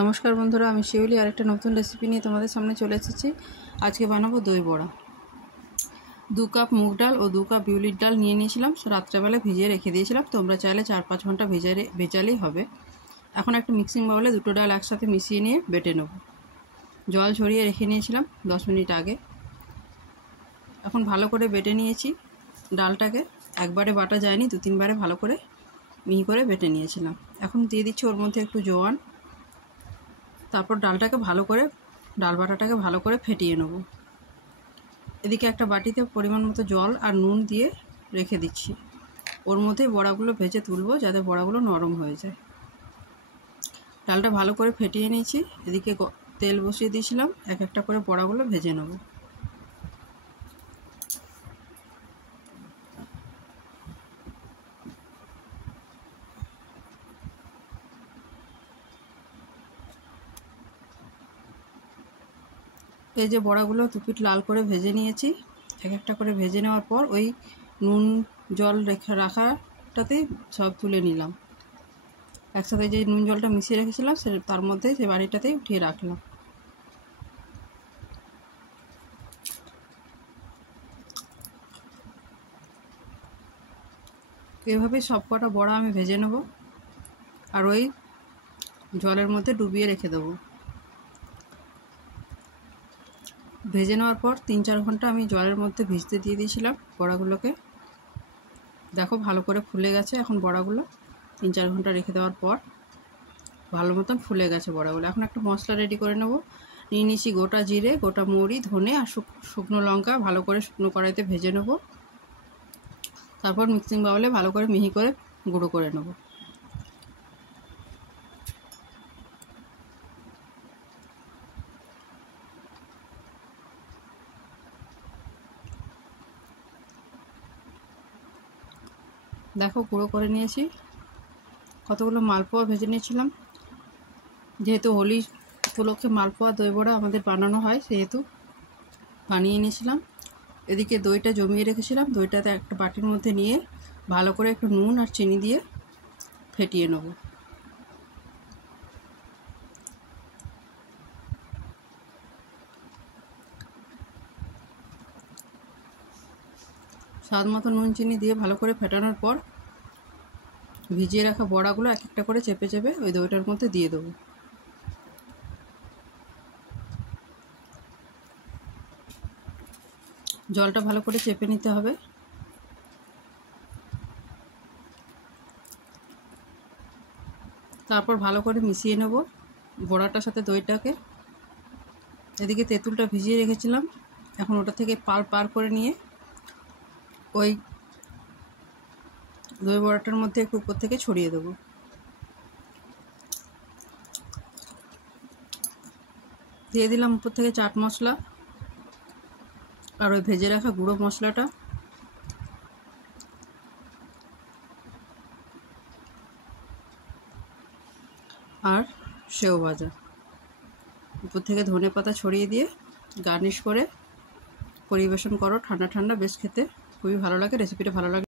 নমস্কার বন্ধুরা, আমি শিউলি আরেকটা নতুন রেসিপি নিয়ে তোমাদের সামনে চলে এসেছি। আজকে বানাবো দই বড়া। 2 কাপ মুগ ডাল ও 2 কাপ বিউলির ডাল নিয়ে নিয়েছিলাম, রাত্রেবেলা ভিজিয়ে রেখে দিয়েছিলাম। তোমরা চাইলে 4-5 ঘন্টা ভেজালেই হবে। এখন একটা মিক্সিং বাউলে দুটো ডাল একসাথে মিশিয়ে নিয়ে বেটে নেব। জল ঝরিয়ে রেখে নিয়েছিলাম 10 মিনিট আগে। এখন ভালো করে বেটে নিয়েছি ডালটাকে। একবারে বাটা যায়নি, 2-3 বারে ভালো করে মিহি করে বেটে নিয়েছিলাম। এখন দিয়ে দিচ্ছি ওর মধ্যে একটু জোয়ান। তারপর ডাল বাটাটাকে ভালো করে ফেটিয়ে নেব। এদিকে একটা বাটিতে পরিমাণ মতো জল আর নুন দিয়ে রেখে দিচ্ছি। ওর মধ্যেই বড়াগুলো ভেজে তুলবো, যাতে বড়াগুলো নরম হয়ে যায়। ডালটা ভালো করে ফেটিয়ে নিয়েছি। এদিকে তেল বসিয়ে দিয়েছিলাম, এক একটা করে বড়াগুলো ভেজে নেব। এই যে বড়াগুলো দুপিঠ লাল করে ভেজে নিয়েছি। এক একটা করে ভেজে নেওয়ার পর ওই নুন জল রাখাটাতেই সব তুলে নিলাম। একসাথে যে নুন জলটা মিশিয়ে রেখেছিলাম তার মধ্যে সেই বাটিটাতেই উঠিয়ে রাখলাম। এভাবে সব কটা বড়া আমি ভেজে নেব আর ওই জলের মধ্যে ডুবিয়ে রেখে দেবো। ভেজে নেওয়ার পর 3-4 ঘন্টা আমি জলের মধ্যে ভিজতে দিয়ে দিয়েছিলাম বড়াগুলোকে। দেখো ভালো করে ফুলে গেছে। এখন বড়াগুলো 3-4 ঘন্টা রেখে দেওয়ার পর ভালো মতন ফুলে গেছে বড়াগুলো। এখন একটা মশলা রেডি করে নেব। নিয়ে নিয়েছি গোটা জিরে, গোটা মৌরি, ধনে আর শুকনো লঙ্কা। ভালো করে শুকনো কড়াইতে ভেজে নেব। তারপর মিক্সিং বাউলে ভালো করে মিহি করে গুঁড়ো করে নেব। দেখো গুঁড়ো করে নিয়েছি। কতগুলো মালপোয়া ভেজে নিয়েছিলাম। যেহেতু হোলি উপলক্ষে মালপোয়া দই বড়া আমাদের বানানো হয়, সেহেতু বানিয়ে নিয়েছিলাম। এদিকে দইটা জমিয়ে রেখেছিলাম। দইটাতে একটা বাটির মধ্যে নিয়ে ভালো করে একটু নুন আর চিনি দিয়ে ফেটিয়ে নেব। স্বাদ মতো নুন চিনি দিয়ে ভালো করে ফেটানোর পর ভিজিয়ে রাখা বড়াগুলো এক একটা করে চেপে চেপে ওই দইটার মধ্যে দিয়ে দেবো। জলটা ভালো করে চেপে নিতে হবে। তারপর ভালো করে মিশিয়ে নেব বড়াটার সাথে দইটাকে। এদিকে তেঁতুলটা ভিজিয়ে রেখেছিলাম। এখন ওটা থেকে পার করে নিয়ে ওই দই বড়াটার মধ্যে একটু উপর থেকে ছড়িয়ে দেবো। দিয়ে দিলাম উপর থেকে চাট মশলা আর ওই ভেজে রাখা গুঁড়ো মশলাটা। আর সেও ভাজা। উপর থেকে ধনে পাতা ছড়িয়ে দিয়ে গার্নিশ করে পরিবেশন করো। ঠান্ডা ঠান্ডা বেশ খেতে খুবই ভালো লাগে। রেসিপিটা ভালো লাগে।